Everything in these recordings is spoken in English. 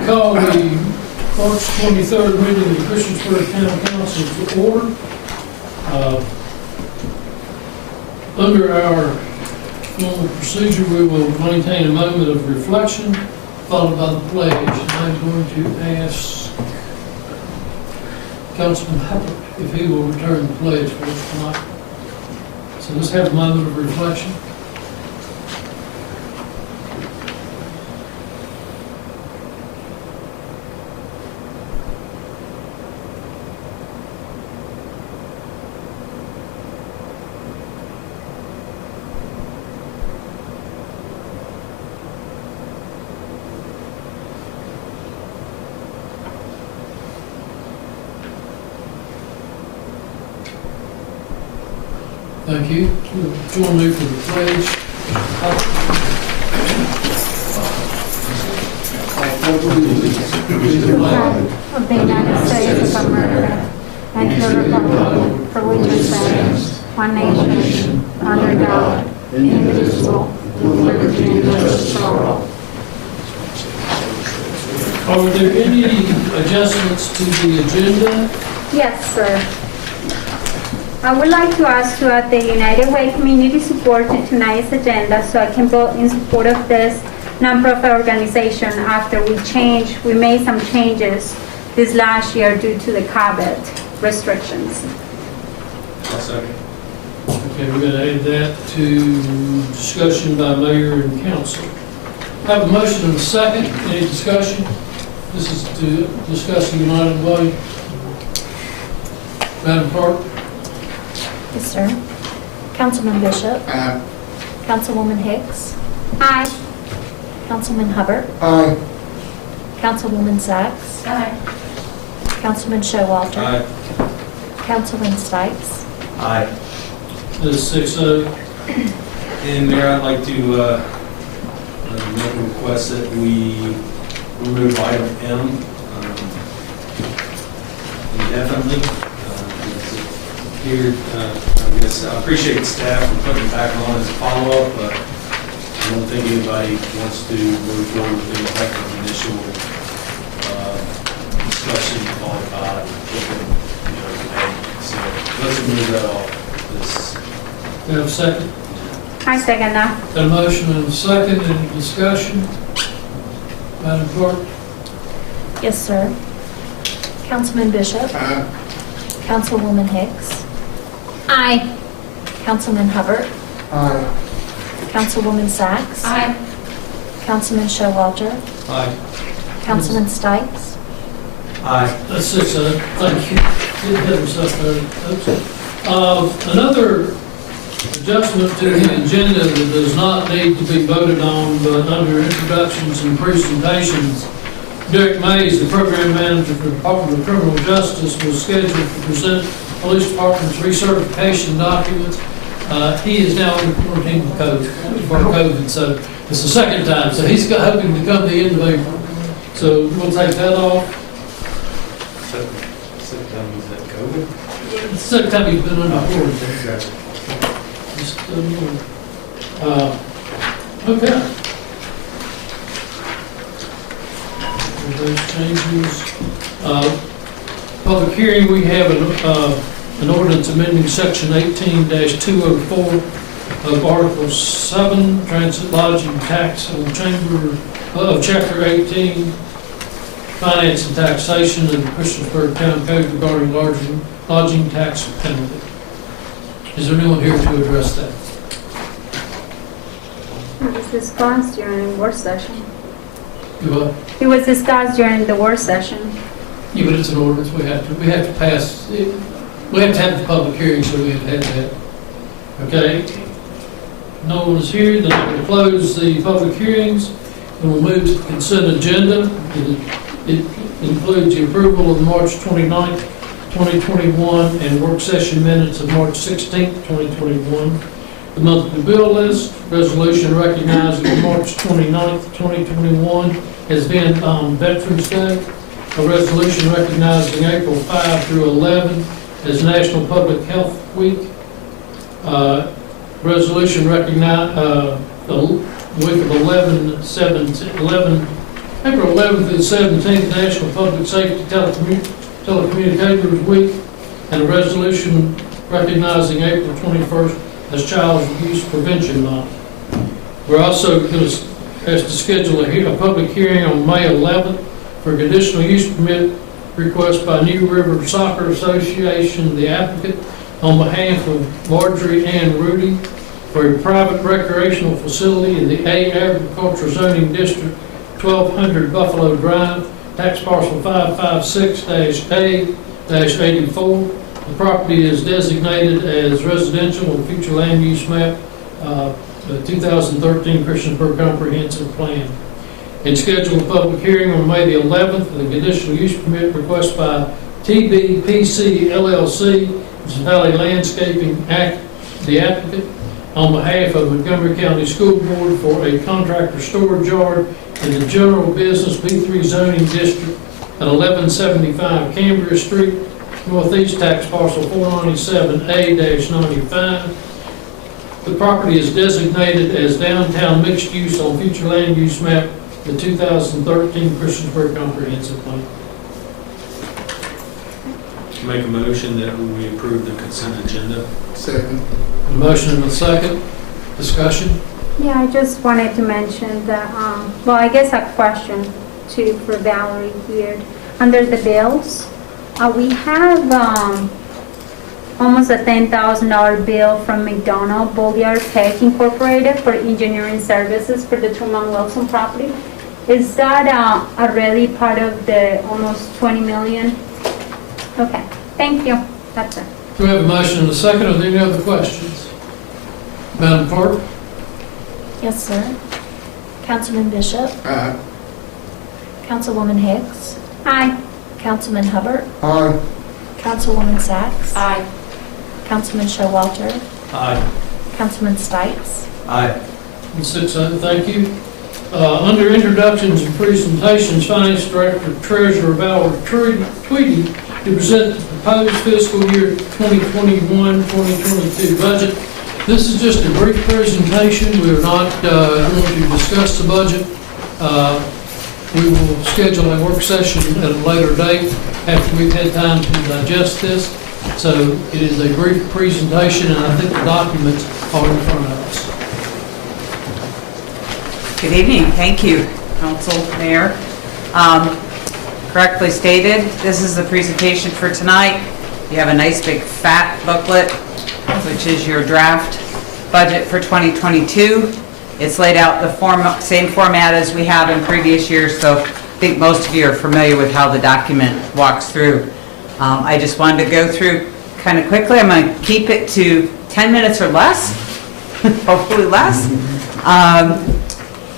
to call the March 23rd meeting of the Christiansburg Town Council to order. Under our normal procedure, we will maintain a moment of reflection, followed by the pledge. And I'm going to ask Councilman Hubbard if he will return the pledge for us tonight. So let's have a moment of reflection. Thank you. Join me for the pledge. To the flag of the United States of America and to the republic for which it stands, one nation, under God, indivisible, with liberty and justice for all. Are there any adjustments to the agenda? Yes, sir. I would like to ask to add the United Way community support to tonight's agenda so I can vote in support of this nonprofit organization after we made some changes this last year due to the COVID restrictions. I'll second. Okay, we're going to add that to discussion by mayor and council. I have a motion and a second. Any discussion? This is to discuss the United Way. Madam Clerk? Yes, sir. Councilman Bishop. Aye. Councilwoman Hicks. Aye. Councilman Hubbard. Aye. Councilwoman Sachs. Aye. Councilman Showalter. Aye. Councilman Stipes. Aye. This is 6-0. And Mayor, I'd like to make a request that we remove item M indefinitely. Here, I guess I appreciate the staff for putting it back on as a follow-up, but I don't think anybody wants to move forward with the effect of initial discussion on so let's move that off. Do you have a second? I second that. Got a motion and a second. Any discussion? Madam Clerk? Yes, sir. Councilman Bishop. Aye. Councilwoman Hicks. Aye. Councilman Hubbard. Aye. Councilwoman Sachs. Aye. Councilman Showalter. Aye. Councilman Stipes. Aye. That's 6-0. Thank you. Didn't hit himself there. Oops. Another adjustment to the agenda that does not need to be voted on, but under introductions and presentations, Derek Mays, the program manager for the Department of Criminal Justice, was scheduled to present Police Department's recertification documents. He is now under quarantine for COVID, so it's the second time. So he's hoping to come the end of April. So we'll take that off. Second time was that COVID? It's the second time he's been under quarantine. Just, okay. Those changes. Public hearing, we have an ordinance amending section 18-204 of Article 7, Transit Lodging Tax of Chapter 18, Finance and Taxation of the Christiansburg Town Code regarding lodging tax penalty. Is there anyone here to address that? It was discussed during work session. You what? It was discussed during the work session. Yeah, but it's an ordinance. We have to pass it. We have to have the public hearing, so we have to have that. Okay. No one is here. Then I'm going to close the public hearings, and we'll move to the consent agenda. It includes the approval of the March 29th, 2021, and work session minutes of March 16th, 2021. The monthly bill list, resolution recognizing March 29th, 2021 has been Veterans Day. A resolution recognizing April 5 through 11 as National Public Health Week. Resolution recognize the week of 11/7/11 April 11th through the 17th, National Public Safety Telecommunicators Week, and a resolution recognizing April 21st as Child Abuse Prevention Month. We're also going to ask to schedule a public hearing on May 11th for a conditional use permit request by New River Soccer Association, the applicant, on behalf of Marjorie Ann Rudy for a private recreational facility in the A Agriculture Zoning District, 1200 Buffalo Drive, tax parcel 556-A-84. The property is designated as residential on future land use map, the 2013 Christiansburg Comprehensive Plan. And schedule a public hearing on May the 11th for the conditional use permit request by TBPC LLC, Valley Landscaping Act, the applicant, on behalf of Montgomery County School Board for a contractor storage yard in the general business B3 zoning district at 1175 Cambria Street, Northeast, tax parcel 497A-95. The property is designated as downtown mixed use on future land use map, the 2013 Christiansburg Comprehensive Plan. Make a motion that we approve the consent agenda. Second. A motion and a second. Discussion? Yeah, I just wanted to mention that, well, I guess a question too for Valerie here. Under the bills, we have almost a $10,000 bill from McDonald Bolyard Peck Incorporated for engineering services for the Truman Wilson property. Is that already part of the almost 20 million? Okay, thank you. That's it. Do we have a motion and a second? Are there any other questions? Madam Clerk? Yes, sir. Councilman Bishop, Aye. Councilwoman Hicks, Aye. Councilman Hubbard, Aye. Councilwoman Sacks, Aye. Councilman Showalter, Aye. Councilman Stites. Aye. And 6-0, thank you. Under introductions and presentations, Finance Director Treasurer Valerie Tweedy to present the proposed fiscal year 2021-2022 budget. This is just a brief presentation. We are not going to discuss the budget. We will schedule a work session at a later date after we've had time to digest this. So it is a brief presentation, and I think the documents are in front of us. Good evening. Thank you, Council, Mayor. Correctly stated, this is the presentation for tonight. You have a nice big fat booklet, which is your draft budget for 2022. It's laid out the same format as we have in previous years, so I think most of you are familiar with how the document walks through. I just wanted to go through kind of quickly. I'm going to keep it to 10 minutes or less, hopefully less.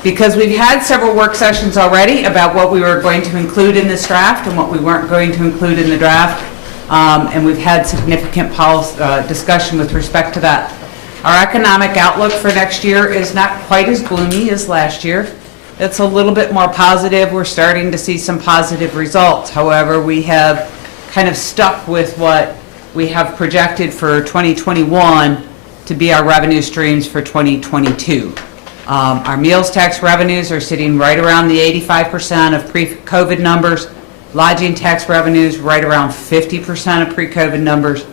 Because we've had several work sessions already about what we were going to include in this draft and what we weren't going to include in the draft, and we've had significant policy discussion with respect to that. Our economic outlook for next year is not quite as gloomy as last year. It's a little bit more positive. We're starting to see some positive results. However, we have kind of stuck with what we have projected for 2021 to be our revenue streams for 2022. Our meals tax revenues are sitting right around the 85% of pre-COVID numbers. Lodging tax revenues right around 50% of pre-COVID numbers.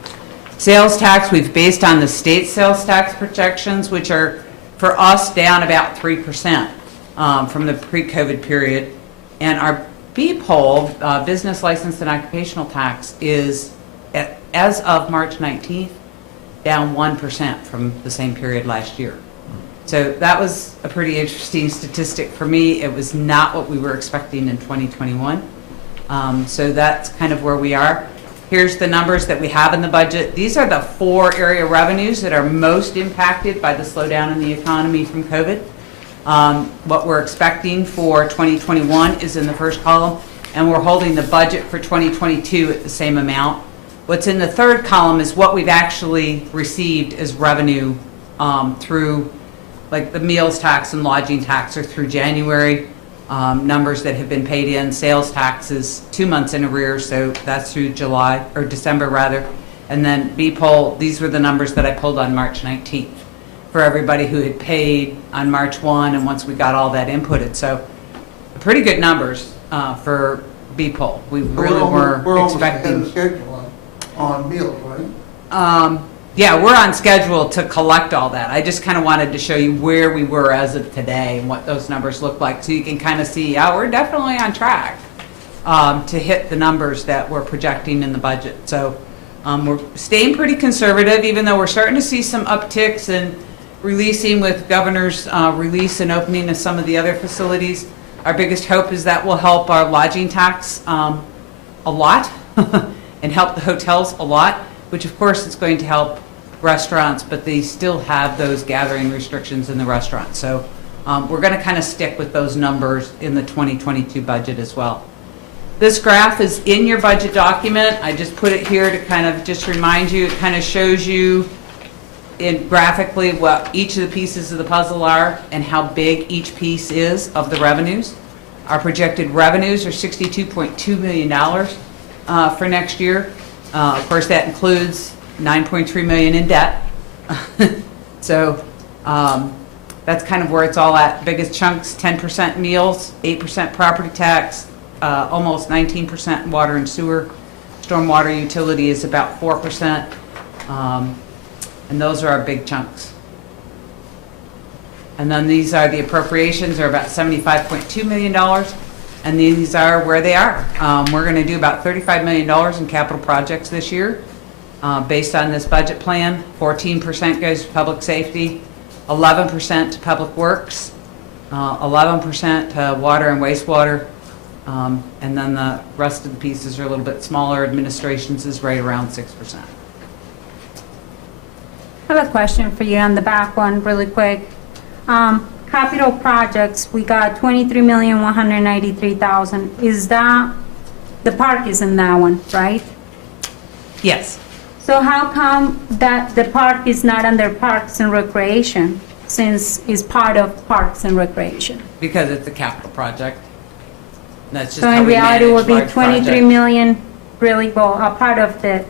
Sales tax, we've based on the state sales tax projections, which are for us down about 3% from the pre-COVID period. And our B-poll, business license and occupational tax, is, as of March 19th, down 1% from the same period last year. So that was a pretty interesting statistic for me. It was not what we were expecting in 2021. So that's kind of where we are. Here's the numbers that we have in the budget. These are the 4 area revenues that are most impacted by the slowdown in the economy from COVID. What we're expecting for 2021 is in the first column, and we're holding the budget for 2022 at the same amount. What's in the third column is what we've actually received as revenue through, like the meals tax and lodging tax are through January. Numbers that have been paid in, sales taxes 2 months in arrears, so that's through July, or December rather. And then B-poll, these were the numbers that I pulled on March 19th for everybody who had paid on March 1 and once we got all that inputted. So pretty good numbers for B-Pole. We really We're were almost ahead expecting. of schedule on meals, right? Yeah, we're on schedule to collect all that. I just kind of wanted to show you where we were as of today and what those numbers look like, so you can kind of see, yeah, we're definitely on track to hit the numbers that we're projecting in the budget. So we're staying pretty conservative, even though we're starting to see some upticks and releasing with governor's release and opening of some of the other facilities. Our biggest hope is that will help our lodging tax a lot and help the hotels a lot, which of course is going to help restaurants, but they still have those gathering restrictions in the restaurants. So we're going to kind of stick with those numbers in the 2022 budget as well. This graph is in your budget document. I just put it here to kind of just remind you. It kind of shows you graphically what each of the pieces of the puzzle are and how big each piece is of the revenues. Our projected revenues are $62.2 million for next year. Of course, that includes $9.3 million in debt. So that's kind of where it's all at. Biggest chunks, 10% meals, 8% property tax, almost 19% water and sewer. Stormwater utility is about 4%. And those are our big chunks. And then these are the appropriations, are about $75.2 million. And these are where they are. We're going to do about $35 million in capital projects this year. Based on this budget plan, 14% goes to public safety, 11% to public works, 11% to water and wastewater, and then the rest of the pieces are a little bit smaller. Administrations is right around 6%. I have a question for you on the back one, really quick. Capital projects, we got $23,193,000. Is that, the park is in that one, right? Yes. So how come that the park is not under Parks and Recreation, since it's part of Parks and Recreation? Because it's a capital project. That's just So how in we reality, it manage would be large 23 projects. million, really, well, a part of that,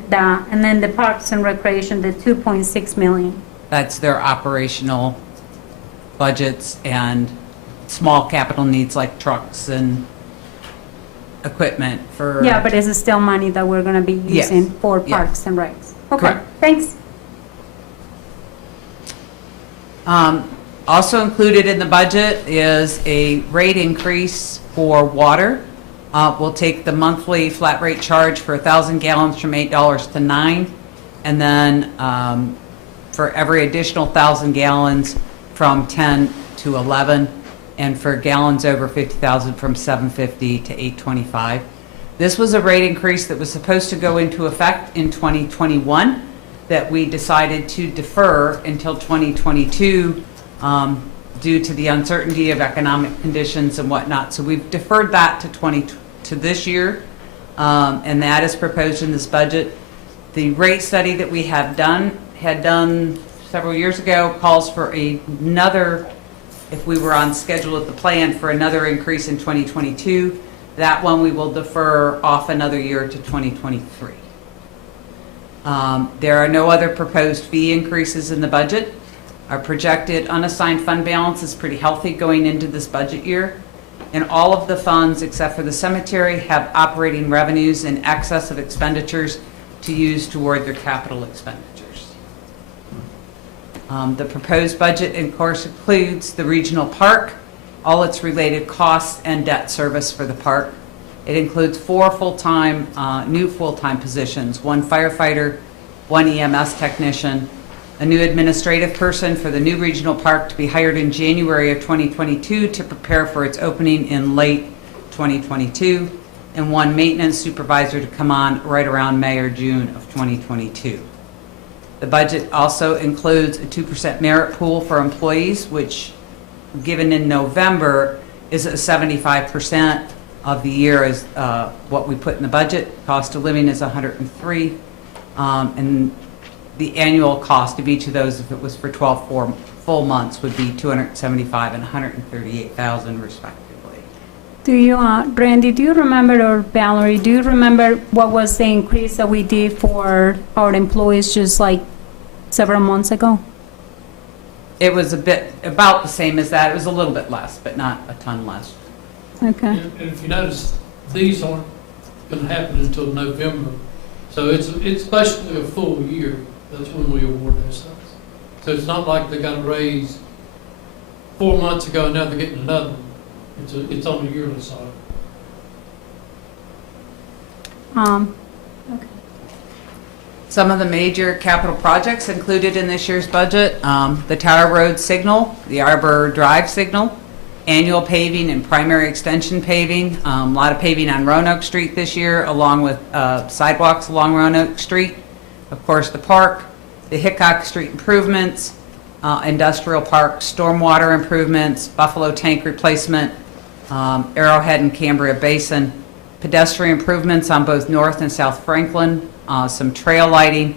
and then the Parks and Recreation, the 2.6 million. That's their operational budgets and small capital needs like trucks and equipment for. Yeah, but it's still money that we're gonna be Yes. using for Yeah. Parks and Recs. Okay, Correct. thanks. Also included in the budget is a rate increase for water. We'll take the monthly flat rate charge for 1,000 gallons from $8 to $9, and then for every additional 1,000 gallons from 10 to 11, and for gallons over 50,000 from 750 to 825. This was a rate increase that was supposed to go into effect in 2021 that we decided to defer until 2022 due to the uncertainty of economic conditions and whatnot. So we've deferred that to this year, and that is proposed in this budget. The rate study that we had done several years ago calls for another, if we were on schedule at the plan, for another increase in 2022. That one we will defer off another year to 2023. There are no other proposed fee increases in the budget. Our projected unassigned fund balance is pretty healthy going into this budget year. And all of the funds, except for the cemetery, have operating revenues in excess of expenditures to use toward their capital expenditures. The proposed budget, of course, includes the regional park, all its related costs and debt service for the park. It includes 4 full-time, new full-time positions, 1 firefighter, 1 EMS technician, a new administrative person for the new regional park to be hired in January of 2022 to prepare for its opening in late 2022, and 1 maintenance supervisor to come on right around May or June of 2022. The budget also includes a 2% merit pool for employees, which, given in November, is at 75% of the year is what we put in the budget. Cost of living is 103, and the annual cost of each of those, if it was for 12 full months, would be $275,000 and $138,000 respectively. Do you, Randy, do you remember, or Valerie, do you remember what was the increase that we did for our employees just like several months ago? It was about the same as that. It was a little bit less, but not a ton less. Okay. And if you notice, these aren't gonna happen until November. So it's basically a full year. That's when we award those things. So it's not like they got a raise 4 months ago and now they're getting another one. It's on a yearly cycle. Okay. Some of the major capital projects included in this year's budget, the Tower Road signal, the Arbor Drive signal, annual paving and primary extension paving, a lot of paving on Roanoke Street this year, along with sidewalks along Roanoke Street. Of course, the park, the Hickok Street improvements, industrial park, stormwater improvements, Buffalo tank replacement, Arrowhead and Cambria Basin, pedestrian improvements on both North and South Franklin, some trail lighting,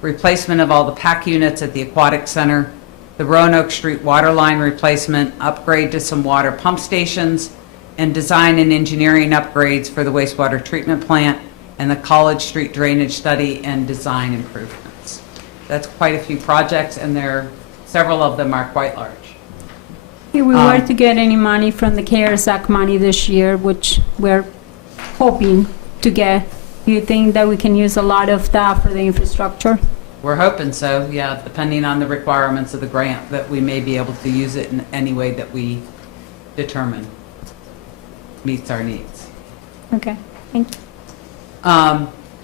replacement of all the PAC units at the Aquatic Center, the Roanoke Street water line replacement, upgrade to some water pump stations, and design and engineering upgrades for the wastewater treatment plant, and the College Street drainage study and design improvements. That's quite a few projects, and several of them are quite large. If we were to get any money from the CARES Act money this year, which we're hoping to get, do you think that we can use a lot of that for the infrastructure? We're hoping so, yeah, depending on the requirements of the grant, that we may be able to use it in any way that we determine meets our needs. Okay, thank you.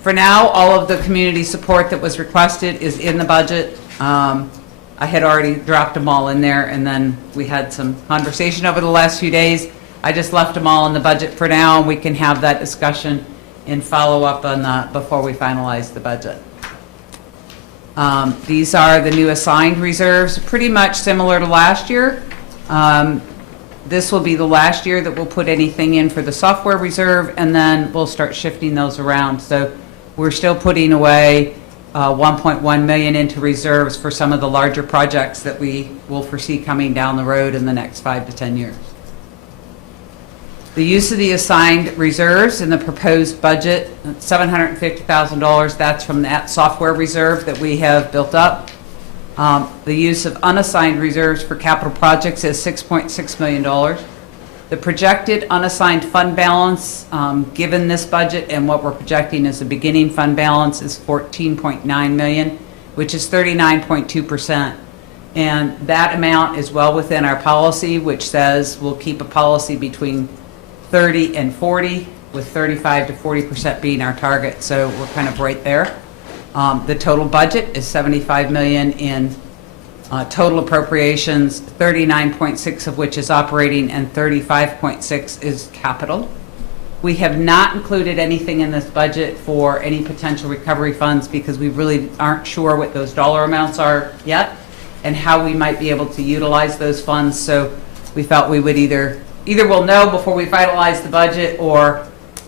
For now, all of the community support that was requested is in the budget. I had already dropped them all in there, and then we had some conversation over the last few days. I just left them all in the budget for now, and we can have that discussion and follow up on that before we finalize the budget. These are the new assigned reserves, pretty much similar to last year. This will be the last year that we'll put anything in for the software reserve, and then we'll start shifting those around. So we're still putting away 1.1 million into reserves for some of the larger projects that we will foresee coming down the road in the next 5 to 10 years. The use of the assigned reserves in the proposed budget, $750,000, that's from that software reserve that we have built up. The use of unassigned reserves for capital projects is $6.6 million. The projected unassigned fund balance, given this budget and what we're projecting as a beginning fund balance, is $14.9 million, which is 39.2%. And that amount is well within our policy, which says we'll keep a policy between 30 and 40, with 35 to 40% being our target. So we're kind of right there. The total budget is $75 million in total appropriations, 39.6 of which is operating and 35.6 is capital. We have not included anything in this budget for any potential recovery funds because we really aren't sure what those dollar amounts are yet and how we might be able to utilize those funds. So we felt we would either we'll know before we finalize the budget, or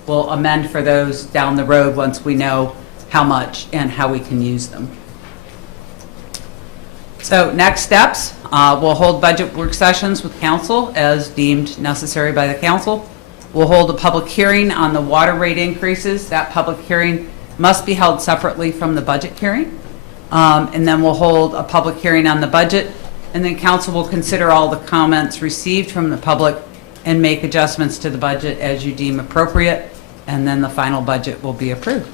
we'll amend for those down the road once we know how much and how we can use them. So next steps, we'll hold budget work sessions with council as deemed necessary by the council. We'll hold a public hearing on the water rate increases. That public hearing must be held separately from the budget hearing. And then we'll hold a public hearing on the budget, and then council will consider all the comments received from the public and make adjustments to the budget as you deem appropriate, and then the final budget will be approved.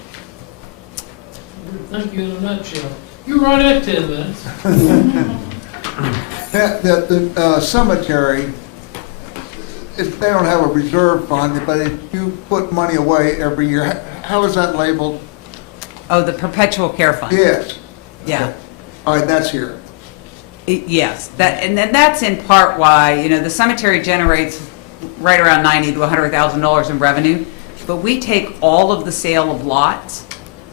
Thank you in a nutshell. You're right at 10 minutes. The cemetery, if they don't have a reserve fund, but if you put money away every year, how is that labeled? Oh, the perpetual care fund? Yes. Yeah. All right, that's here. Yes, and then that's in part why, the cemetery generates right around $90,000 to $100,000 in revenue, but we take all of the sale of lots,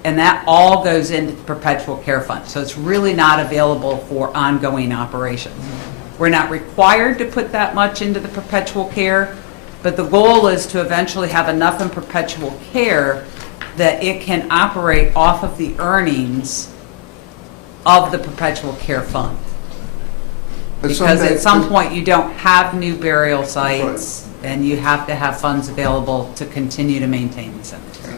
and that all goes into the perpetual care fund. So it's really not available for ongoing operations. We're not required to put that much into the perpetual care, but the goal is to eventually have enough in perpetual care that it can operate off of the earnings of the perpetual care fund. Because at some point you don't have new burial sites, and you have to have funds available to continue to maintain the cemetery.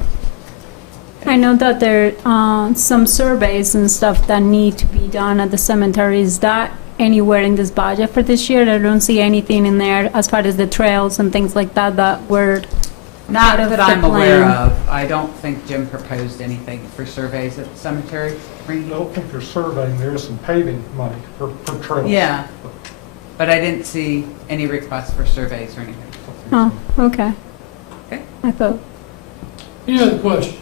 I know that there are some surveys and stuff that need to be done at the cemetery. Is that anywhere in this budget for this year. I don't see anything in there as far as the trails and things like that that were Not out of that the I'm aware plan. of. I don't think Jim proposed anything for surveys at the cemetery. I Randy? don't think there's surveying, there is some paving money for trails. Yeah, but I didn't see any requests for surveys or anything. Oh, okay. Okay. I thought, Any other questions?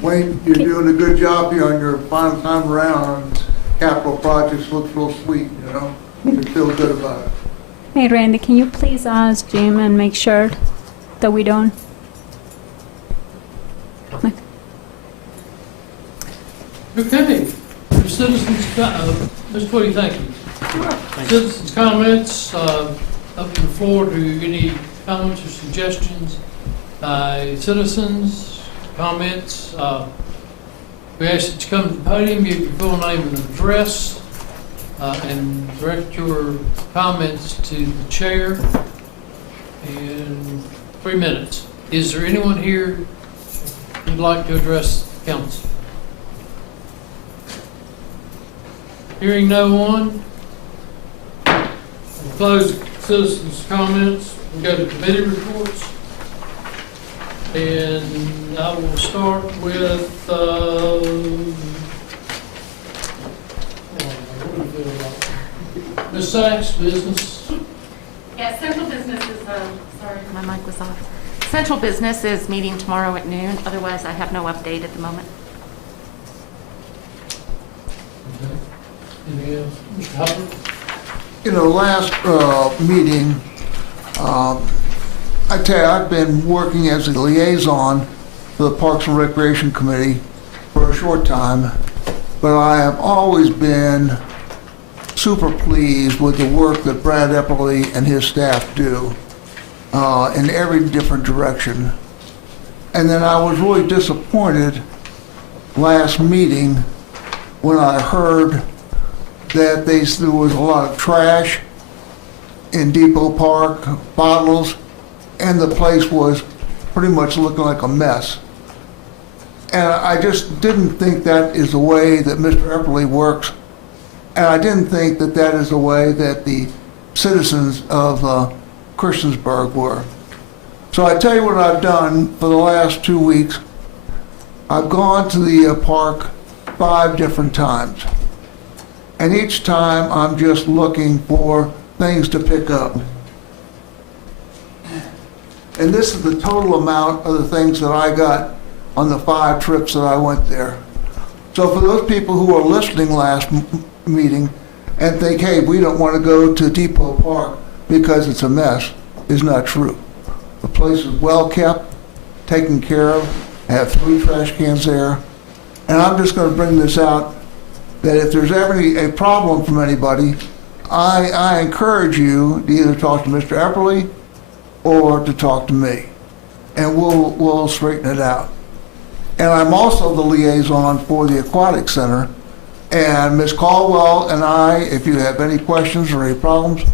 Wayne, you're doing a good job here on your final time around on capital projects. Looks real sweet, you know? You feel good about it. hey Randy, can you please ask Jim and make sure that we don't? Okay, citizens, Ms. Twitty, thank you. Citizens' comments, up to the floor. Do any comments or suggestions by citizens, comments? We ask that you come to the podium, give your full name and address, and direct your comments to the chair in 3 minutes. Is there anyone here who'd like to address the council? Hearing no one, we'll close citizens' comments and go to committee reports. And I will start with, Ms. Sachs, business. Yeah, central business is, sorry, my mic was off. Central business is meeting tomorrow at noon. Otherwise, I have no update at the moment. Okay. Anything else? Mr. Hubbard? You know, last meeting, I tell you, I've been working as a liaison for the Parks and Recreation Committee for a short time, but I have always been super pleased with the work that Brad Epperly and his staff do in every different direction. And then I was really disappointed last meeting when I heard that there was a lot of trash in Depot Park, bottles, and the place was pretty much looking like a mess. And I just didn't think that is the way that Mr. Epperly works. And I didn't think that that is the way that the citizens of Christiansburg were. So I tell you what I've done for the last 2 weeks. I've gone to the park 5 different times. And each time I'm just looking for things to pick up. And this is the total amount of the things that I got on the 5 trips that I went there. So for those people who are listening last meeting and think, hey, we don't want to go to Depot Park because it's a mess, is not true. The place is well kept, taken care of, have 3 trash cans there. And I'm just going to bring this out, that if there's ever a problem from anybody, I encourage you to either talk to Mr. Epperly or to talk to me, and we'll straighten it out. And I'm also the liaison for the Aquatic Center, and Ms. Caldwell and I, if you have any questions or any problems,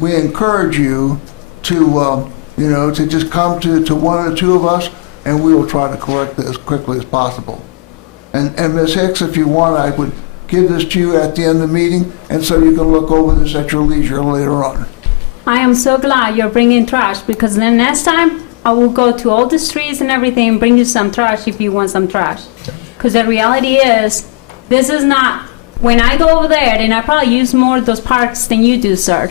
we encourage you to, to just come to one or 2 of us, and we will try to correct it as quickly as possible. And Ms. Hicks, if you want, I would give this to you at the end of the meeting, and so you can look over this at your leisure later on. I am so glad you're bringing trash, because then next time I will go to all the streets and everything and bring you some trash if you want some trash. Because the reality is, this is not, when I go over there, and I probably use more of those parks than you do, sir.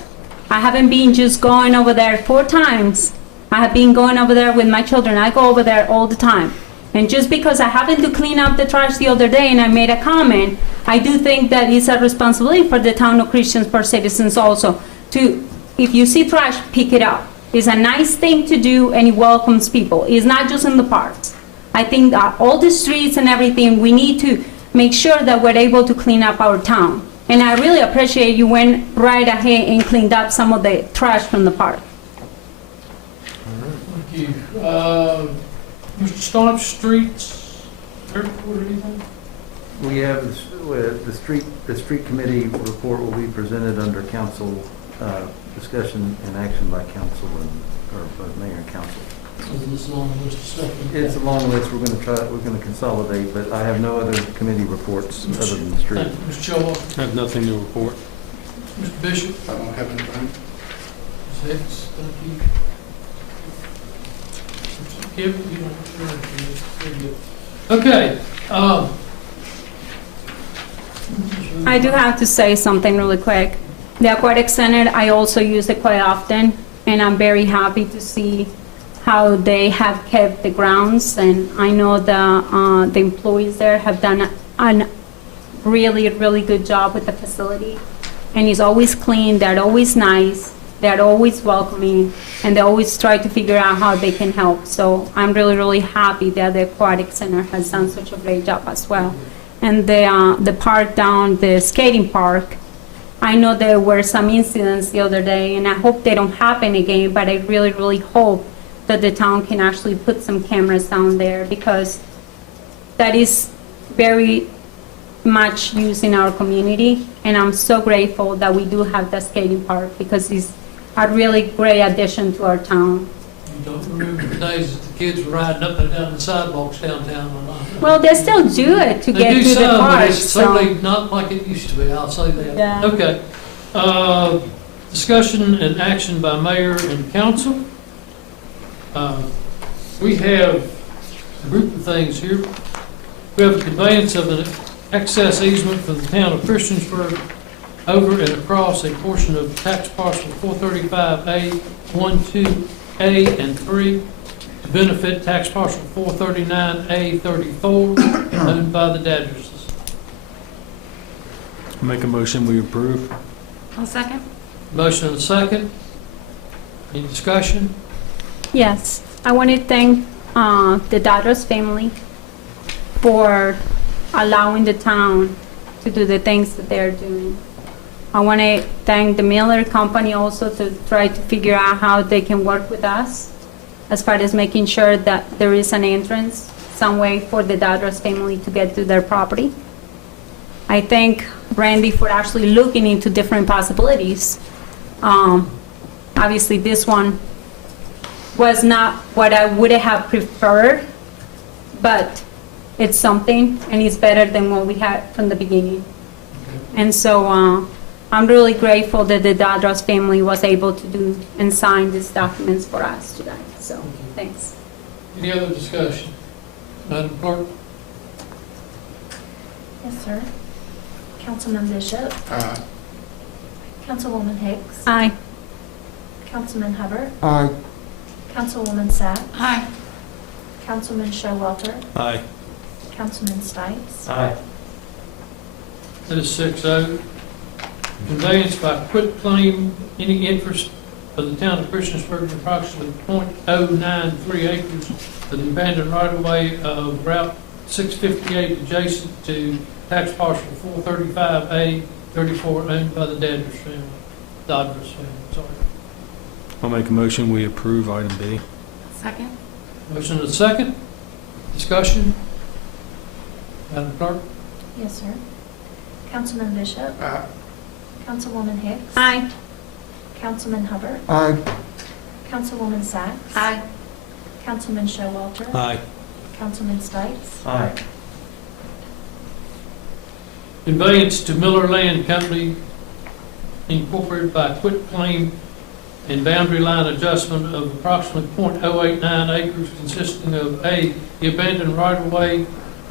I haven't been just going over there 4 times. I have been going over there with my children. I go over there all the time. And just because I happened to clean up the trash the other day and I made a comment, I do think that it's a responsibility for the town of Christiansburg citizens also to, if you see trash, pick it up. It's a nice thing to do and it welcomes people. It's not just in the parks. I think that all the streets and everything, we need to make sure that we're able to clean up our town. And I really appreciate you went right ahead and cleaned up some of the trash from the park. Thank you. Mr. Stomp, streets, airport, anything? We have the street committee report will be presented under council discussion and action by council or mayor and council. Is this a long list of stuff? It's a long list. We're going to consolidate, but I have no other committee reports other than the street. Thank you. Mr. Showalter? I have nothing to report. Mr. Bishop? I don't have anything. Ms. Hicks, thank you. Mr. Kip, you don't. Okay. I do have to say something really quick. The Aquatic Center, I also use it quite often, and I'm very happy to see how they have kept the grounds, and I know the employees there have done a really, really good job with the facility. And it's always clean, they're always nice, they're always welcoming, and they always try to figure out how they can help. So I'm really, really happy that the Aquatic Center has done such a great job as well. And the park down, the skating park, I know there were some incidents the other day, and I hope they don't happen again, but I really, really hope that the town can actually put some cameras down there, because that is very much used in our community, and I'm so grateful that we do have the skating park, because it's a really great addition to our town. You don't remember the days that the kids were riding up and down the sidewalks downtown or not? Well, they still do it to get They do to the some, but park, it's so. certainly not like it used to be, I'll say that. Yeah. Okay. Discussion and action by mayor and council. We have a group of things here. We have a conveyance of an access easement for the town of Christiansburg over and across a portion of tax parcel 435A, 1, 2A, and 3 to benefit tax parcel 439A, 34, owned by the Dadgerses. Make a motion, we approve. I'll second. Motion and a second. Any discussion? Yes, I want to thank the Dadros family for allowing the town to do the things that they're doing. I want to thank the Miller Company also to try to figure out how they can work with us as far as making sure that there is an entrance, some way for the Dadros family to get to their property. I thank Randy for actually looking into different possibilities. Obviously, this one was not what I would have preferred, but it's something, and it's better than what we had from the beginning. And so I'm really grateful that the Dadros family was able to do and sign these documents for us today. So, thanks. Any other discussion? Madam Clerk? Yes, sir. Councilman Bishop. Aye. Councilwoman Hicks. Aye. Councilman Hubbard. Aye. Councilwoman Sacks. Aye. Councilman Showalter. Aye. Councilman Stites. Aye. That is 6-0. Conveyance by quitclaim any interest of the town of Christiansburg in approximately .093 acres of the abandoned right-of-way of Route 658 adjacent to tax parcel 435A, 34, owned by the Dadros family. Sorry. I'll make a motion, we approve item B. Second. Motion and a second. Discussion. Madam Clerk? Yes, sir. Councilman Bishop. Aye. Councilwoman Hicks. Aye. Councilman Hubbard. Aye. Councilwoman Sacks. Aye. Councilman Showalter. Aye. Councilman Stites. Aye. Conveyance to Miller Land Company Incorporated by quitclaim and boundary line adjustment of approximately .089 acres consisting of A, the abandoned right-of-way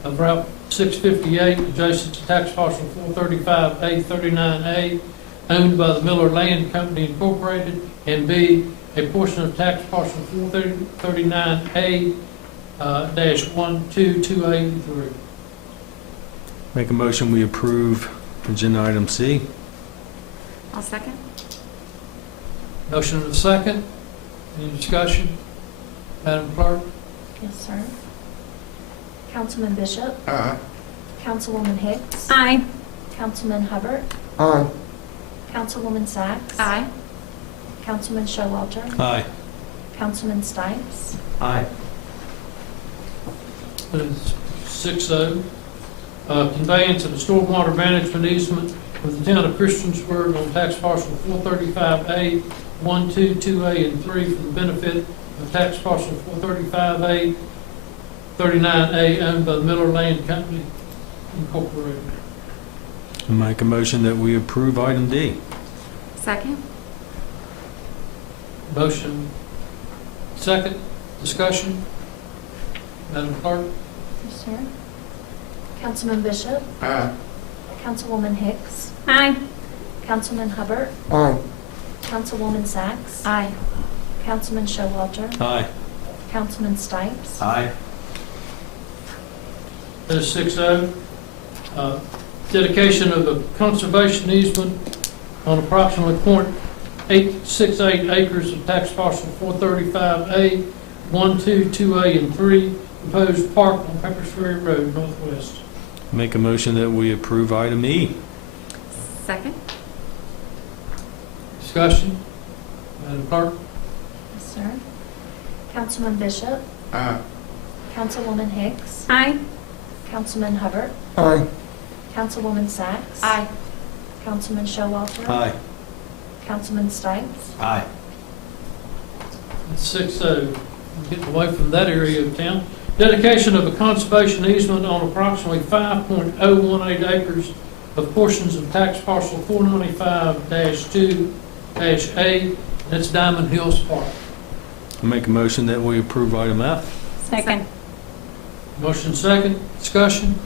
of Route 658 adjacent to tax parcel 435A, 39A, owned by the Miller Land Company Incorporated, and B, a portion of tax parcel 439A, -1, 2, 2A, and 3. Make a motion, we approve agenda item C. I'll second. Motion and a second. Any discussion? Madam Clerk? Yes, sir. Councilman Bishop. Aye. Councilwoman Hicks. Aye. Councilman Hubbard. Aye. Councilwoman Sacks. Aye. Councilman Showalter. Aye. Councilman Stites. Aye. That is 6-0. Conveyance of a stormwater management easement with the town of Christiansburg on tax parcel 435A, 1, 2, 2A, and 3 for the benefit of tax parcel 435A, 39A, owned by the Miller Land Company Incorporated. Make a motion that we approve item D. Second? Motion second, discussion. Madam Clerk? Yes, sir. Councilman Bishop? Aye. Councilwoman Hicks? Aye. Councilman Hubbard? Aye. Councilwoman Sacks? Aye. Councilman Showalter? Aye. Councilman Stipes? Aye. That is 6-0. Dedication of a conservation easement on approximately .868 acres of tax parcel 435A, 1, 2, 2A, and 3, proposed park on Peppers Ferry Road, northwest. Make a motion that we approve item E. Second? Discussion. Madam Clerk? Yes, sir. Councilman Bishop? Aye. Councilwoman Hicks? Aye. Councilman Hubbard? Aye. Councilwoman Sacks? Aye. Councilman Showalter? Aye. Councilman Stipes? Aye. It's 6-0. Getting away from that area of town. Dedication of a conservation easement on approximately 5.018 acres of portions of tax parcel 495-2-A, that's Diamond Hills Park. Make a motion that we approve item F. Second. Motion second, discussion.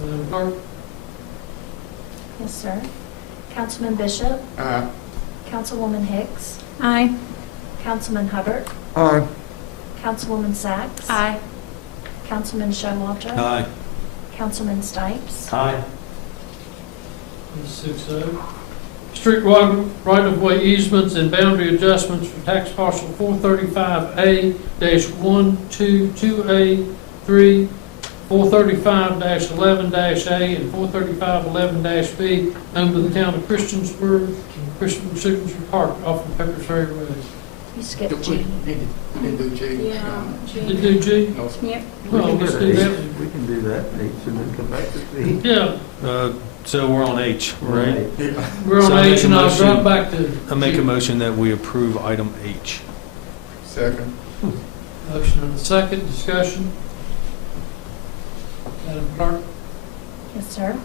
Madam Clerk? Yes, sir. Councilman Bishop? Aye. Councilwoman Hicks? Aye. Councilman Hubbard? Aye. Councilwoman Sacks? Aye. Councilman Showalter? Aye. Councilman Stipes? Aye. It's 6-0. Street right-of-way easements and boundary adjustments for tax parcel 435A-122A3, 435-11-A, and 435-11-B, owned by the town of Christiansburg and Christiansburg Park off of Peppers Ferry Road. You skipped G. Did do G. Did you do G? Yep. Well, let's do that. We can do that, H, and then come back to C. Yeah, So we're on H, right? we're on So I make H, a and I'll motion- drop back to I make G. a motion that we approve item H. Second. Motion and a second, discussion. Madam Clerk? Yes, sir.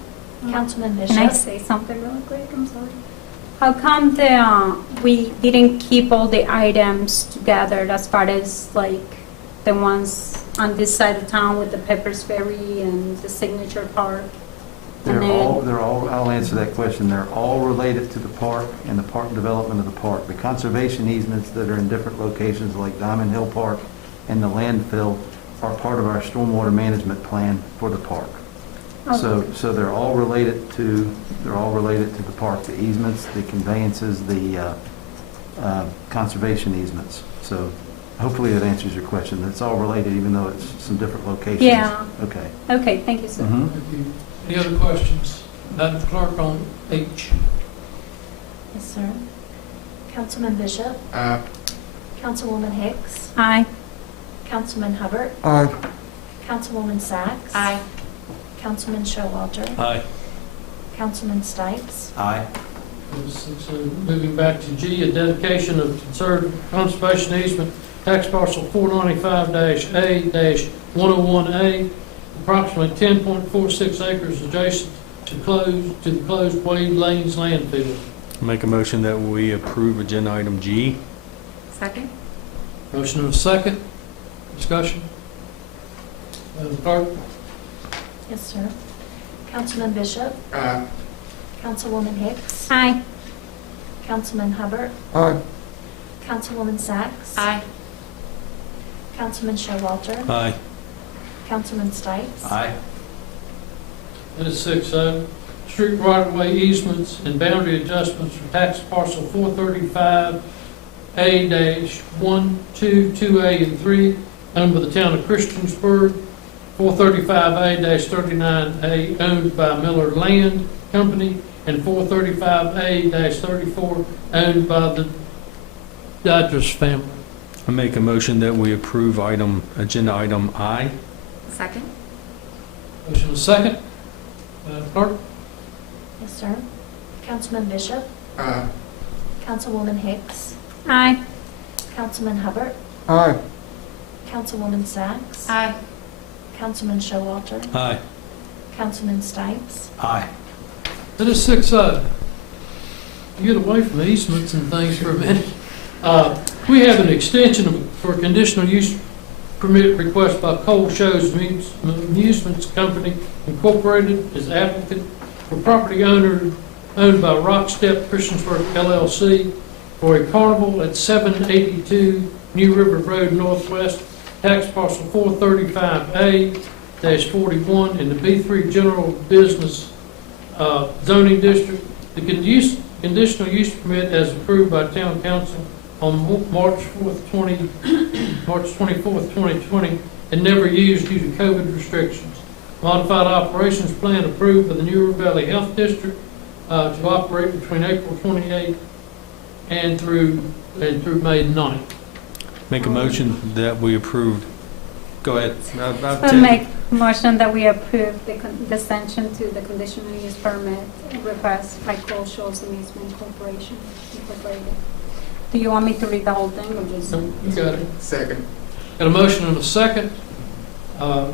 Councilman Can I Bishop? say something really quick? I'm sorry. How come we didn't keep all the items together as far as like the ones on this side of town with the Peppers Ferry and the Signature Park? And then- I'll answer that question. They're all related to the park and the park development of the park. The conservation easements that are in different locations like Diamond Hill Park and the landfill are part of our stormwater management plan for the park. So they're all related to the park, the easements, the conveyances, the conservation easements. So hopefully that answers your question. It's all related even though it's some different locations. Yeah. Okay. Okay, thank you, sir. Mhm. Thank you. Any other questions? Madam Clerk on H. Yes, sir. Councilman Bishop? Aye. Councilwoman Hicks? Aye. Councilman Hubbard? Aye. Councilwoman Sacks? Aye. Councilman Showalter? Aye. Councilman Stipes? Aye. Moving back to G, a dedication of conservation easement, tax parcel 495-A-101A, approximately 10.46 acres adjacent to the closed Wade Lanes landfill. Make a motion that we approve agenda item G. Second? Motion and a second. Discussion. Madam Clerk? Yes, sir. Councilman Bishop? Aye. Councilwoman Hicks? Aye. Councilman Hubbard? Aye. Councilwoman Sacks? Aye. Councilman Showalter? Aye. Councilman Stipes? Aye. That is 6-0. Street right-of-way easements and boundary adjustments for tax parcel 435A-1, 2, 2A, and 3, owned by the town of Christiansburg, 435A-39A, owned by Miller Land Company, and 435A-34, owned by the Dytrus family. I make a motion that we approve agenda item I. Second? Motion is second. Madam Clerk? Yes, sir. Councilman Bishop? Aye. Councilwoman Hicks? Aye. Councilman Hubbard? Aye. Councilwoman Sacks? Aye. Councilman Showalter? Aye. Councilman Stipes? Aye. That is 6-0. get away from easements and things for a minute. We have an extension for conditional use permit request by Cole Shows Amusements Company Incorporated as applicant for property owned by Rockstep Christiansburg LLC for a carnival at 782 New River Road Northwest, tax parcel 435A-41 in the B3 General Business zoning district. The conditional use permit as approved by Town Council on March 24th, 2020, and never used due to COVID restrictions. Modified operations plan approved by the New River Valley Health District to operate between April 28th and through May 9th. Make a motion that we approve. Go ahead. I make a motion that we approve the extension to the conditional use permit request by Cole Shoals Amusement Corporation Incorporated. Do you want me to read the whole thing or just? You got it. Second. Got a motion and a second. Any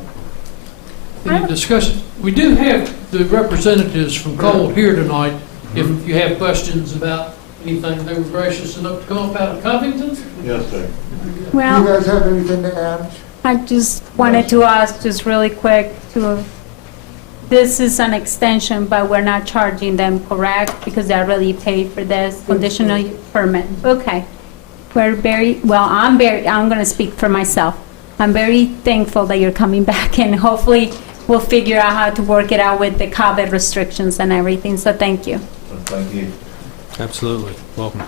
discussion? We do have the representatives from Cole here tonight. If you have questions about anything, they were gracious enough to come up out of Covington. Yes, sir. Do you Well, guys have anything to add? I just wanted to ask, just really quick, this is an extension, but we're not charging them, correct? Because they already paid for this conditional permit. Okay. I'm going to speak for myself. I'm very thankful that you're coming back, and hopefully we'll figure out how to work it out with the COVID restrictions and everything, so thank you. Thank you. Absolutely. Welcome.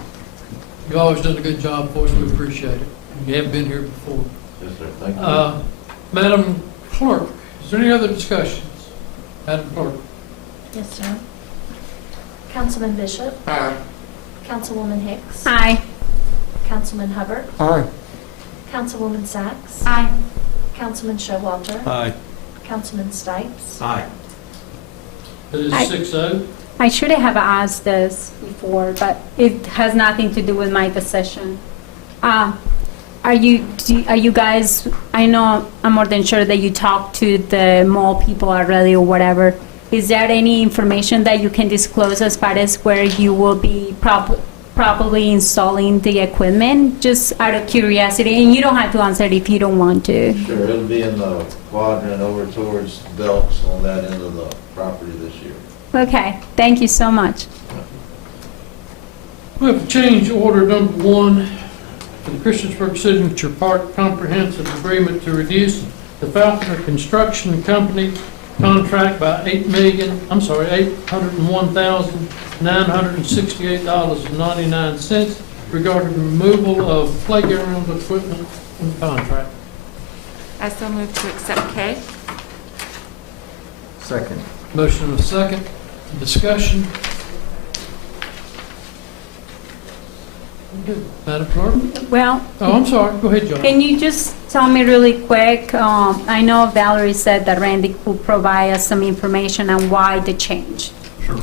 You've always done a good job for us. We appreciate it. You haven't been here before. Yes, sir. Thank you. Madam Clerk, is there any other discussions? Madam Clerk? Yes, sir. Councilman Bishop? Aye. Councilwoman Hicks? Hi. Councilman Hubbard? Aye. Councilwoman Sacks? Hi. Councilman Showalter? Aye. Councilman Stipes? Aye. It is Aye. 6-0. I should have asked this before, but it has nothing to do with my decision. Are you guys, I know I'm more than sure that you talked to the mall people already or whatever. Is there any information that you can disclose as far as where you will be properly installing the equipment? Just out of curiosity, and you don't have to answer it if you don't want to. Sure, it'll be in the quadrant over towards Belks on that end of the property this year. Okay, thank you so much. We have change order number 1 for the Christiansburg Signature Park Comprehensive Agreement to reduce the Falconer Construction Company contract by $801,968.99 regarding the removal of playground equipment from the contract. I so move to accept K. Second. Motion and a second. Discussion. Madam Clerk? Well, Oh, I'm sorry. Go ahead, John. can you just tell me really quick, I know Valerie said that Randy could provide us some information on why the change. Sure.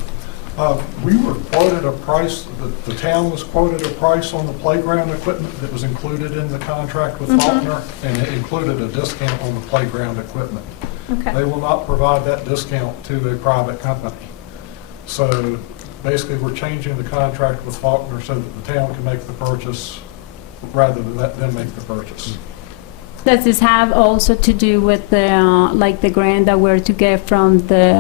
We were quoted a price, the town was quoted a price on the playground equipment that was included in the contract with Faulkner, and it included a discount on the playground equipment. Okay, They will not provide that discount to a private company. So basically, we're changing the contract with Faulkner so that the town can make the purchase rather than let them make the purchase. does this have also to do with the, like the grant that we're to get from the,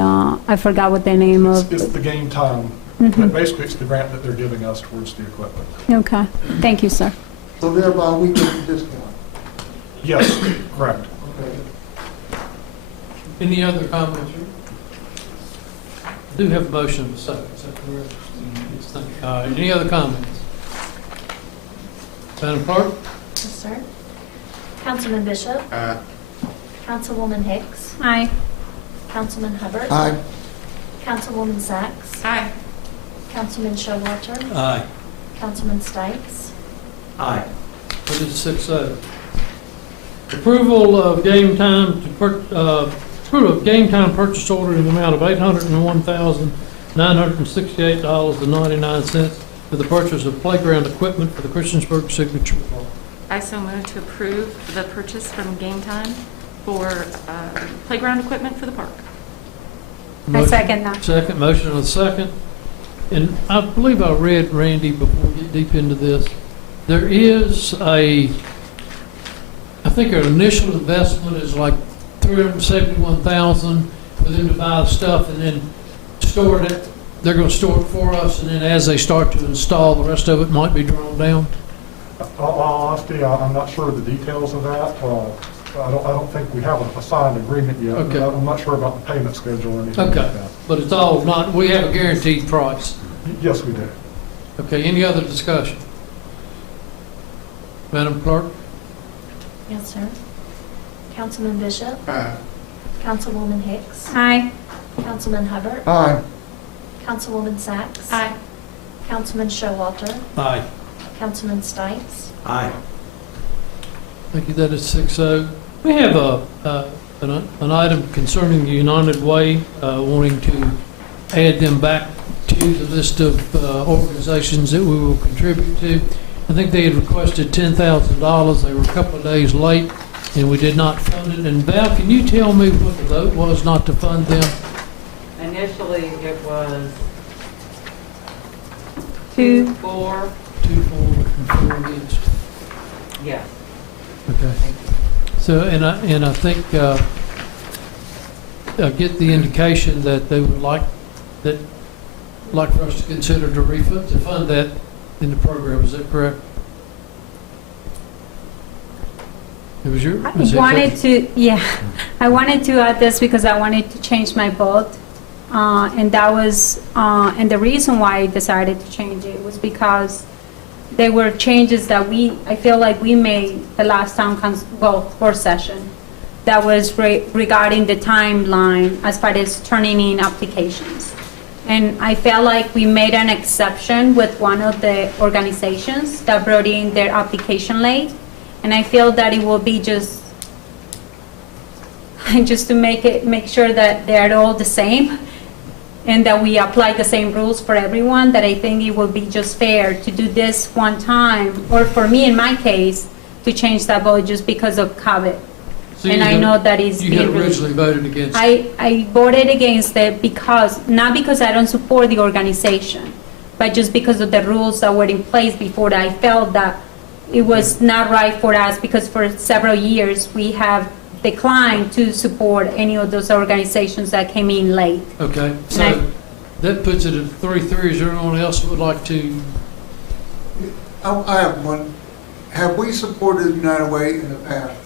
I forgot what the name of? It's the game time. Mhm. Basically, it's the grant that they're giving us towards the equipment. Okay, thank you, sir. So thereby we get a discount. Yes, correct. Okay. Any other comments? I do have a motion and a second. Is that correct? Yes, thank you. All right, any other comments? Madam Clerk? Yes, sir. Councilman Bishop? Aye. Councilwoman Hicks? Aye. Councilman Hubbard? Aye. Councilwoman Sacks? Aye. Councilman Showalter? Aye. Councilman Stipes? Aye. It is 6-0. Approval of game time purchase order in the amount of $801,968.99 for the purchase of playground equipment for the Christiansburg Signature Park. I so move to approve the purchase from Game Time for playground equipment for the park. I second that. Second, motion and a second. and I believe I read, Randy, before we get deep into this, there is I think our initial investment is like $371,000 for them to buy the stuff and then store it. They're going to store it for us, and then as they start to install, the rest of it might be drawn down. Honestly, I'm not sure of the details of that. I don't think we have a signed agreement yet. Okay. I'm not sure about the payment schedule or anything like Okay, that. but it's all not, we have a guaranteed price. Yes, we do. Okay, any other discussion? Madam Clerk? Yes, sir. Councilman Bishop? Aye. Councilwoman Hicks? Aye. Councilman Hubbard? Aye. Councilwoman Sacks? Aye. Councilman Showalter? Aye. Councilman Stites? Aye. Thank you, that is 6-0. We have an item concerning the United Way, wanting to add them back to the list of organizations that we will contribute to. I think they had requested $10,000. They were a couple of days late, and we did not fund it. And Val, can you tell me what the vote was not to fund them? Initially, it was 2. 4. 2 for and 4 against. Yes. Okay. So, and I think I get the indication that they would like for us to consider to fund that in the program. Is that correct? It was your. I wanted to add this because I wanted to change my vote. And that was, and the reason why I decided to change it was because there were changes that I feel like we made the last town work session that was regarding the timeline as far as turning in applications. And I felt like we made an exception with one of the organizations that brought in their application late. And I feel that it will be just to make sure that they're all the same and that we apply the same rules for everyone, that I think it will be just fair to do this one time, or for me, in my case, to change that vote just because of COVID. So And I know that is you had originally voted against. I voted against it not because I don't support the organization, but just because of the rules that were in place before that. I felt that it was not right for us because for several years we have declined to support any of those organizations that came in late. Okay, so that puts it at 3-3. Is there anyone else who would like to? I have one. Have we supported United Way in the past?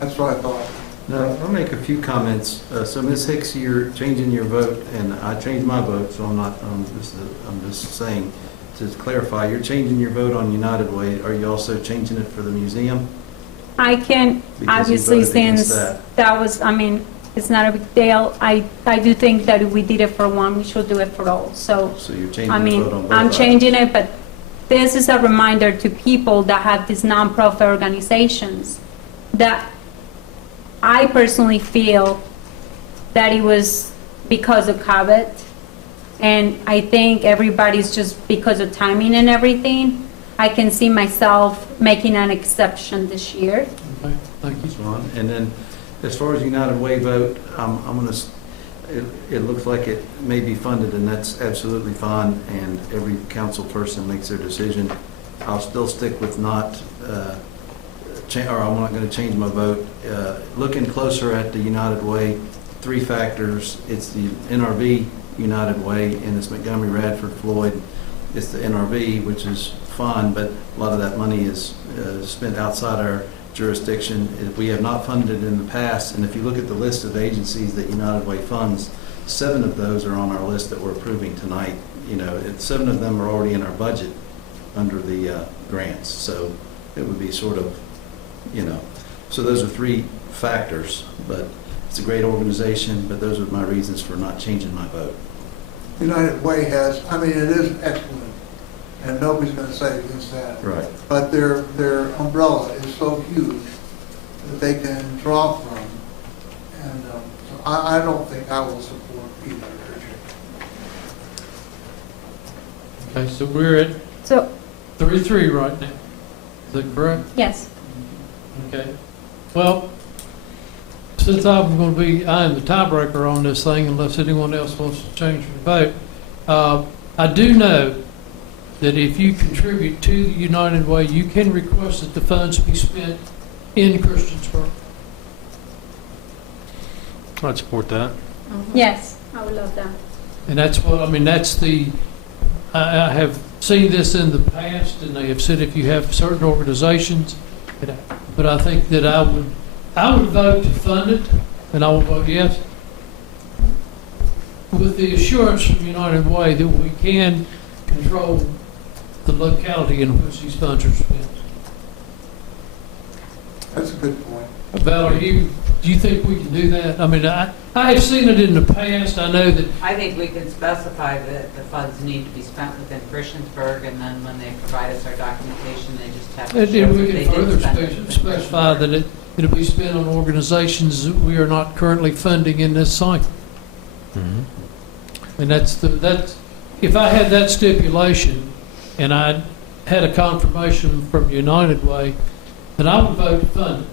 That's what I thought. No, I'll make a few comments. So Ms. Hicks, you're changing your vote, and I changed my vote, so I'm just saying, to clarify, you're changing your vote on United Way. Are you also changing it for the museum? I can, Because you obviously, voted against since that was, it's not a big deal. I do think that if we did it for one, we should do it for all. So, So you're changing the vote on both I'm items. changing it, but this is a reminder to people that have these nonprofit organizations that I personally feel that it was because of COVID. And I think everybody's just because of timing and everything. I can see myself making an exception this year. Okay, thank you. That's fine. And then, as far as United Way vote, it looks like it may be funded, and that's absolutely fine, and every council person makes their decision. I'll still stick with not, I'm not going to change my vote. Looking closer at the United Way, 3 factors. It's the NRV United Way, and it's Montgomery, Radford, Floyd. It's the NRV, which is fine, but a lot of that money is spent outside our jurisdiction. We have not funded it in the past, and if you look at the list of agencies that United Way funds, 7 of those are on our list that we're approving tonight. 7 of them are already in our budget under the grants, so it would be sort of, so those are 3 factors, but it's a great organization, but those are my reasons for not changing my vote. United Way has, it is excellent, and nobody's going to say against that. Right. But their umbrella is so huge that they can draw from, and so I don't think I will support either. Okay, so we're at So, 3-3 right now. Is that correct? yes. Okay. Well, since I am the tiebreaker on this thing, unless anyone else wants to change their vote, I do know that if you contribute to the United Way, you can request that the funds be spent in Christiansburg. I'd support that. Yes, I would love that. And that's what, I mean, that's the, I have seen this in the past, and they have said if you have certain organizations, but I think that I would vote to fund it, and I will vote yes, with the assurance from United Way that we can control the locality in which these funds are spent. That's a good point. Val, do you think we can do that? I mean, I have seen it in the past. I know that I think we can specify that the funds need to be spent within Christiansburg, and then when they provide us our documentation, they just have to and show we that they can further did spend it within specify that it'll be spent on organizations that we are not currently funding in this cycle. And that's if I had that stipulation and I had a confirmation from United Way, then I would vote to fund it.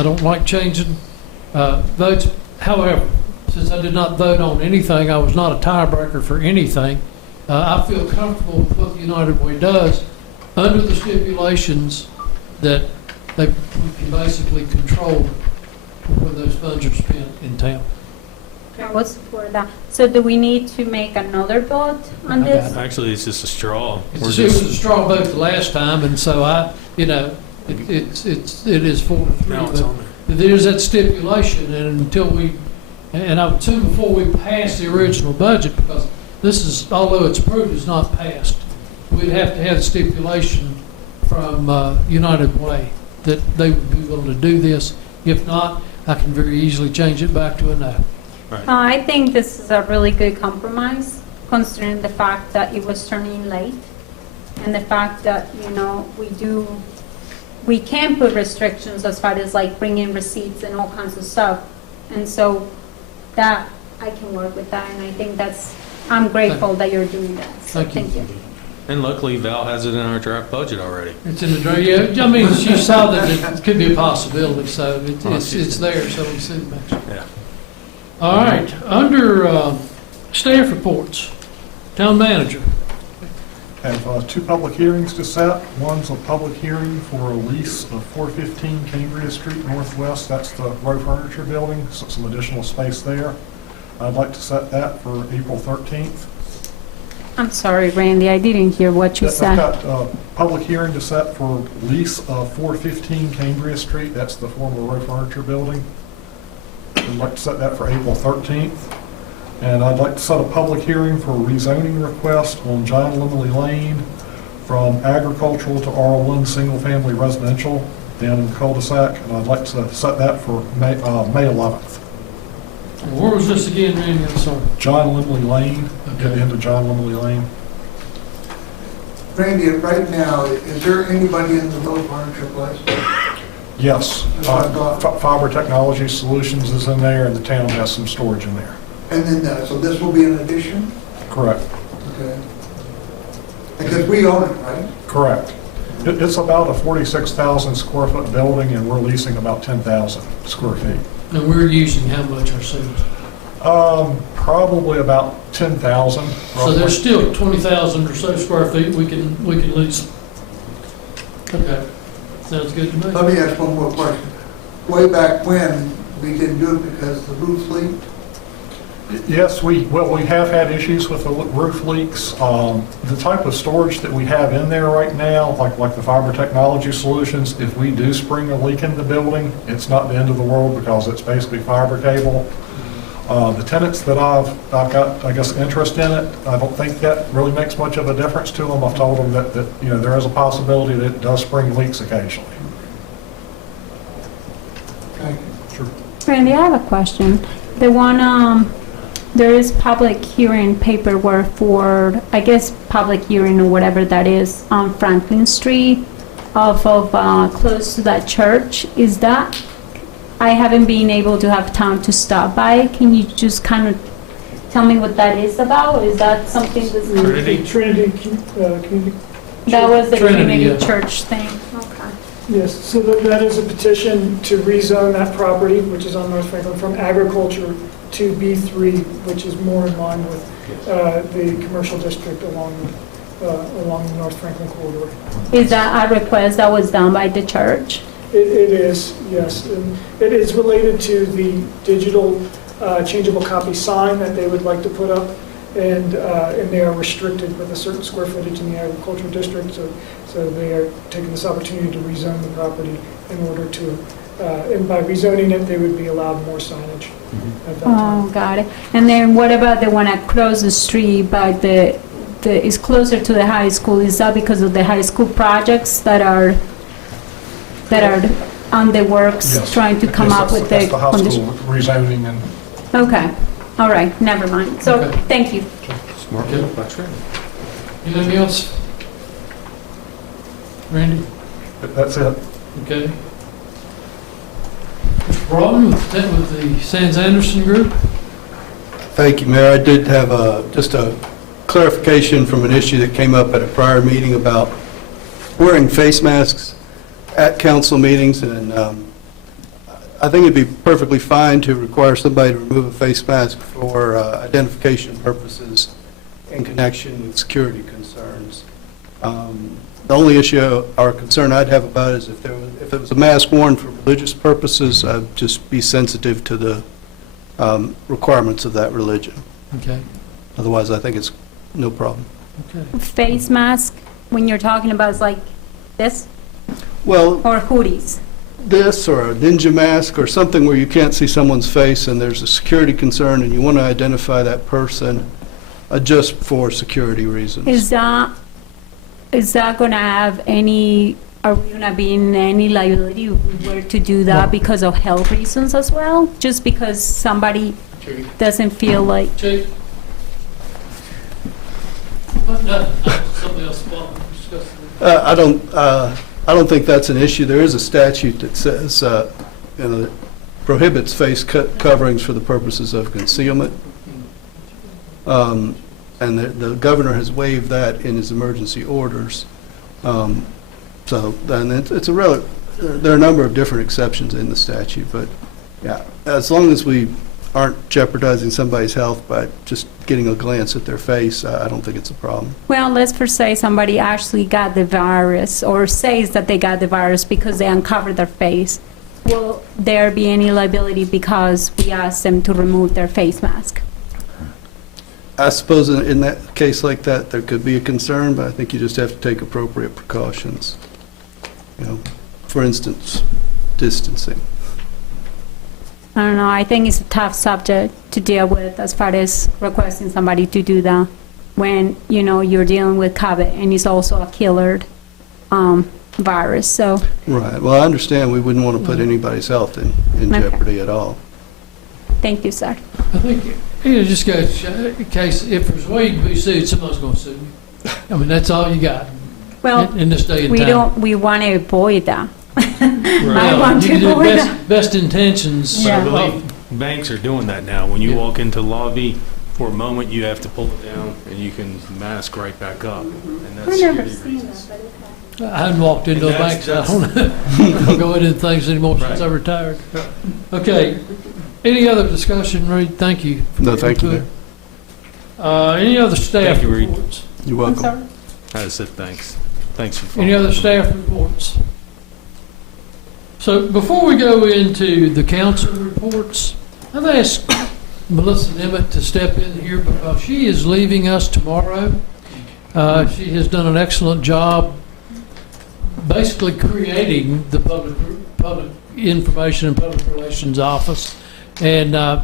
I don't like changing votes. However, since I did not vote on anything, I was not a tiebreaker for anything. I feel comfortable with what the United Way does under the stipulations that we can basically control where those funds are spent in town. I would support that. So do we need to make another vote on this? Actually, it's just a straw. It was a straw vote the last time, and so it is 4-3. Now it's on there. But there's that stipulation, and I would assume before we pass the original budget, because this is, although it's approved, it's not passed, we'd have to have the stipulation from United Way that they would be willing to do this. If not, I can very easily change it back to a no. I think this is a really good compromise, considering the fact that it was turning late, and the fact that, we can put restrictions as far as like bringing receipts and all kinds of stuff. And so that, I can work with that, and I think I'm grateful that you're doing that. So thank you. And luckily, Val has it in our draft budget already. It's in the draft, yeah, I mean, she saw that it could be a possibility, so it's there, so we see it. Yeah. All right, under staff reports, town manager. Have two public hearings to set. One's a public hearing for a lease of 415 Cambria Street Northwest. That's the row furniture building, so some additional space there. I'd like to set that for April 13th. I'm sorry, Randy, I didn't hear what you said. I've got a public hearing to set for lease of 415 Cambria Street. That's the former row furniture building. I'd like to set that for April 13th. And I'd like to set a public hearing for a rezoning request on John Limley Lane from agricultural to R1 single-family residential down in the cul-de-sac. And I'd like to set that for May 11th. Where was this again, Randy? I'm sorry. John Limley Lane, Okay. get into John Limley Lane. Randy, right now, is there anybody in the row furniture place? Yes. That's what I thought. Fiber Technology Solutions is in there, and the town has some storage in there. And then, so this will be an addition? Correct. Okay. Because we own it, right? Correct. It's about a 46,000 square foot building, and we're leasing about 10,000 square feet. And we're using how much ourselves? Probably about 10,000. So there's still 20,000 or so square feet we can lease. Okay, sounds good to me. Let me ask one more question. Way back when, we didn't do it because the roof leaked? Yes, we have had issues with the roof leaks. The type of storage that we have in there right now, like the Fiber Technology Solutions, if we do spring a leak in the building, it's not the end of the world because it's basically fiber cable. The tenants that I've got, I guess, interest in it, I don't think that really makes much of a difference to them. I've told them that there is a possibility that it does spring leaks occasionally. Thank you. Sure. Randy, I have a question. The one, there is public hearing paperwork for, I guess, public hearing or whatever that is on Franklin Street off of close to that church. Is that, I haven't been able to have time to stop by. Can you just kind of tell me what that is about? Is that something that's... Trinity. Community. That was the Trinity, community yeah. church thing? Okay. Yes, so that is a petition to rezone that property, which is on North Franklin, from agriculture to B3, which is more in line with the commercial district along the North Franklin corridor. Is that a request that was done by the church? It is, yes. And it is related to the digital changeable copy sign that they would like to put up, and they are restricted with a certain square footage in the agricultural district, so they are taking this opportunity to rezone the property in order to, and by rezoning it, they would be allowed more signage at that time. Oh, got it. And then what about the one across the street by the is closer to the high school? Is that because of the high school projects that are on the works, Yes. trying to come Yes, up with that's the high condition? school rezoning and Okay, all right, never mind. So, Okay. thank you. Smart, Okay. that's right. Anything else? Randy? that's it. Okay. Mr. Broughton, with the Sands Anderson Group? Thank you, Mayor. I did have just a clarification from an issue that came up at a prior meeting about wearing face masks at council meetings, and I think it'd be perfectly fine to require somebody to remove a face mask for identification purposes in connection with security concerns. The only issue or concern I'd have about it is if it was a mask worn for religious purposes, I'd just be sensitive to the requirements of that religion. Okay. Otherwise, I think it's no problem. Okay. Face mask, when you're talking about, is like this, Well, or hoodies? this or a ninja mask or something where you can't see someone's face and there's a security concern and you want to identify that person just for security reasons. Is that gonna have any, are we gonna be in any liability if we were to do that because of health reasons as well? Just because somebody doesn't feel like, Chief? No, something else. Well, discuss it. I don't think that's an issue. There is a statute that says, prohibits face coverings for the purposes of concealment. And the governor has waived that in his emergency orders. So then it's there are a number of different exceptions in the statute, but yeah, as long as we aren't jeopardizing somebody's health by just getting a glance at their face, I don't think it's a problem. well, let's first say somebody actually got the virus or says that they got the virus because they uncovered their face. Will there be any liability because we asked them to remove their face mask? I suppose in that case like that, there could be a concern, but I think you just have to take appropriate precautions. For instance, distancing. I don't know, I think it's a tough subject to deal with as far as requesting somebody to do that when, you're dealing with COVID and it's also a killer virus, so. Right. Well, I understand we wouldn't want to put anybody's health in Okay. jeopardy at all. Thank you, sir. I think, just go, in case, if there's a way you can be sued, somebody's going to sue you. I mean, that's all you got Well, in this day and time. we want to avoid that. I Well, want you to can do avoid that. best intentions. But I Yeah. believe banks are doing that now. When you Yeah. walk into the lobby, for a moment, you have to pull it down, and you can mask right back up. And that's I've never security seen that, reasons. but okay. I haven't walked into a And bank, that's- so I don't go into things anymore since I Right. retired. Okay, any other discussion, Reed? Thank you. for No, your thank you, input. Any other staff Thank you, Reed. reports? You're I'm welcome. sorry? I said thanks. Thanks for Any following other up. staff reports? So before we go into the council reports, I've asked Melissa Nemeth to step in here because she is leaving us tomorrow. She has done an excellent job basically creating the public information and public relations office. And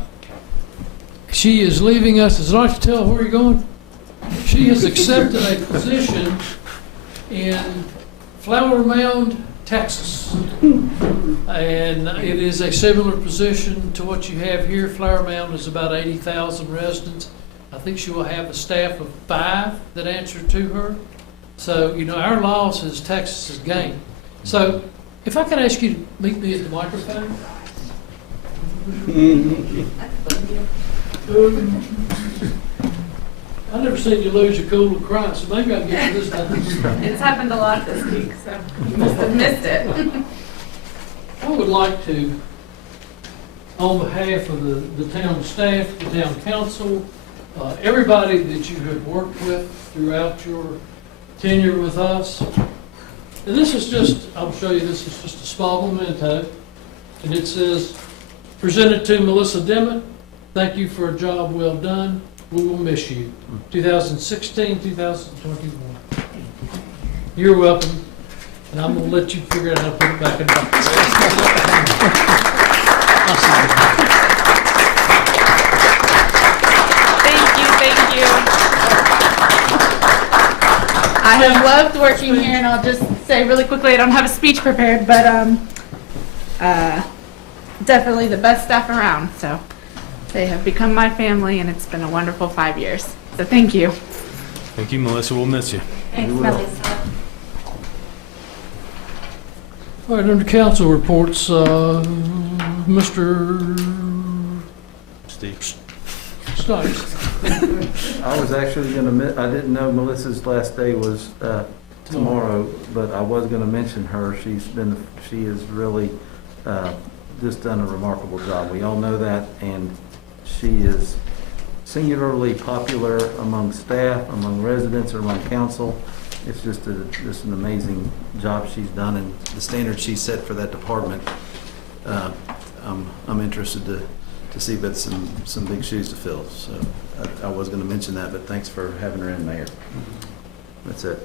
she is leaving us. Is it all right to tell where you're going? She has accepted a position in Flower Mound, Texas. And it is a similar position to what you have here. Flower Mound is about 80,000 residents. I think she will have a staff of 5 that answer to her. So, our law says Texas is game. So, if I could ask you to meet me at the microphone. I've never seen you lose your cool and cry, so maybe I'll get you this time. It's happened a lot this week, so you must have missed it. I would like to on behalf of the town staff, the town council, everybody that you have worked with throughout your tenure with us. And this is just, I'll show you, this is just a small memento. And it says, presented to Melissa Dimmitt, thank you for a job well done. We will miss you. 2016, 2021. You're welcome. And I'm going to let you figure out how to put it back in the box. Thank you. I have loved working here, and I'll just say really quickly, I don't have a speech prepared, but definitely the best staff around. So they have become my family, and it's been a wonderful 5 years. So thank you. Thank you, Melissa. We'll miss you. Thanks, Melissa. All right, under council reports, Mr. Steve. Snipes. I was actually going to, I didn't know Melissa's last day was tomorrow, but I was going to mention her. She has really just done a remarkable job. We all know that, and she is singularly popular among staff, among residents, or among council. It's just an amazing job she's done, and the standard she set for that department. I'm interested to see if it's some big shoes to fill. So I was going to mention that, but thanks for having her in, Mayor. That's it.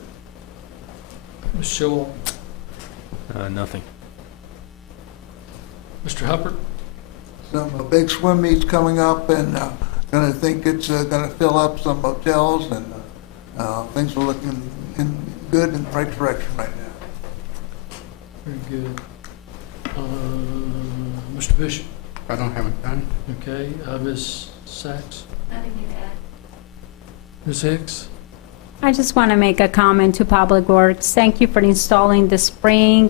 Mr. Showell. Nothing. Mr. Hubbard. Some big swim meets coming up, and gonna think it's gonna fill up some hotels, and things are looking good in the right direction right now. Very good. Mr. Bishop. I don't have it done. Okay, Ms. Sachs. Nothing to add. Ms. Hicks. I just want to make a comment to Public Works. Thank you for installing the spring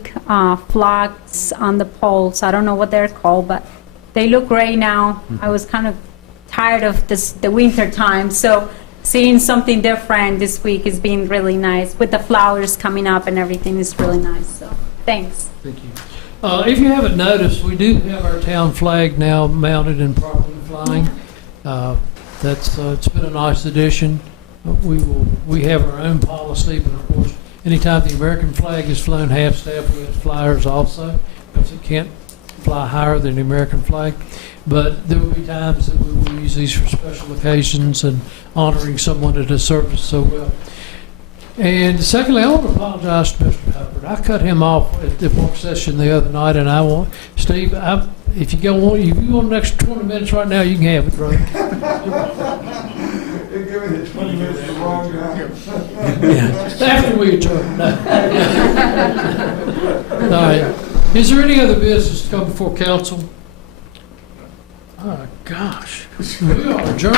flags on the poles. I don't know what they're called, but they look great now. I was kind of tired of the winter time, so seeing something different this week has been really nice. With the flowers coming up and everything is really nice. So thanks. Thank you. If you haven't noticed, we do have our town flag now mounted and properly flying. It's been a nice addition. We have our own policy, but of course, anytime the American flag is flown, half staff will have flyers also, because it can't fly higher than the American flag. But there will be times that we will use these for special occasions and honoring someone that has served us so well. And secondly, I want to apologize to Mr. Hubbard. I cut him off at the work session the other night, and I want, Steve, if you want an extra 20 minutes right now, you can have it, brother. You're giving the 20 minutes the wrong time. Yeah, after we adjourn. All right. Is there any other business to come before council? Oh, gosh. We are adjourned.